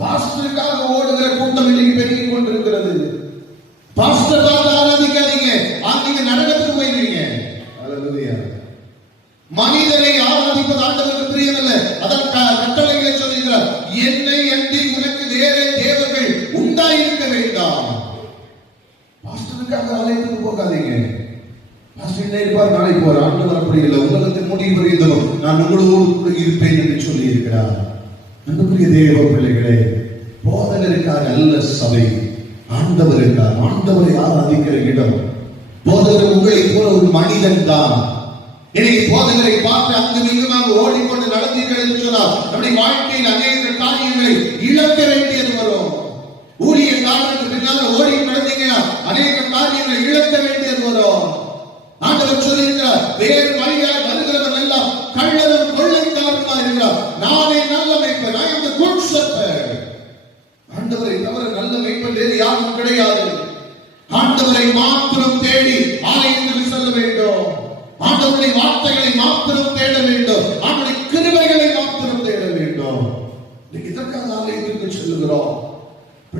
பாஸ்டருக்காக ஓடுகிற கூட்டம் இன்னைக்கு பெருகிக் கொண்டிருக்கிறது. பாஸ்டர் பார்த்து ஆராதிக்காதீங்க, நீங்க நரகத்துக்கு போயிருவீங்க. அல்லேலூயா. மனிதனை ஆராதிப்பது ஆண்டவருக்கு பிரியமல்ல. அதான் கட்டளைகளை சொல்லுகிறார், என்னை அன்றி உனக்கு வேறே தேவர்கள் உண்டாயிருக்க வேண்டாம். பாஸ்டருக்காக ஆலயத்துக்கு போகாதீங்க. பாஸ்டர் என்ன இருப்பார், நாளைக்கு போற ஆண்டவர் அப்படி இல்லை. உலகத்தின் முடிவு வரையிலும் நான் உங்களோடு இருப்பேன் என்று சொல்லி இருக்கிறார். அன்புக்குரிய தேவ பிள்ளைகளே, போதகருக்காக அல்ல சபை, ஆண்டவருக்காக. ஆண்டவரை ஆராதிக்கிற இடம். போதகர் உங்களை போல ஒரு மனிதன் தான். இன்னைக்கு போதகரை பார்த்து அங்கு இங்குமாக ஓடிக்கொண்டு நடந்தீர்கள் என்று சொன்னால் நம்முடைய வாழ்க்கையில் அநேக காரியங்களை இழக்க வேண்டியது வரும். ஊழிய காரணத்துக்கு பின்னால் ஓடி நடந்தீங்கன்னா அநேக காரியங்களை இழக்க வேண்டியது வரும். ஆண்டவர் சொல்லுகிறார், வேறு வழியாக வருகிறவன் எல்லாம் கள்ளனும் கொள்ளைக்காரனுமா இருக்கிறார். நானே நல்ல மேய்ப்பன். I am the good shepherd. ஆண்டவரை தவிர நல்ல மேய்ப்பன் வேறு யாரும் கிடையாது. ஆண்டவரை மாத்திரம் தேடி ஆலயத்தில் செல்ல வேண்டும். ஆண்டவருடைய வார்த்தைகளை மாத்திரம் தேட வேண்டும். ஆண்டவருடைய கிருபைகளை மாத்திரம் தேட வேண்டும். இதற்காக ஆலயத்திற்கு செல்லுகிறோம்.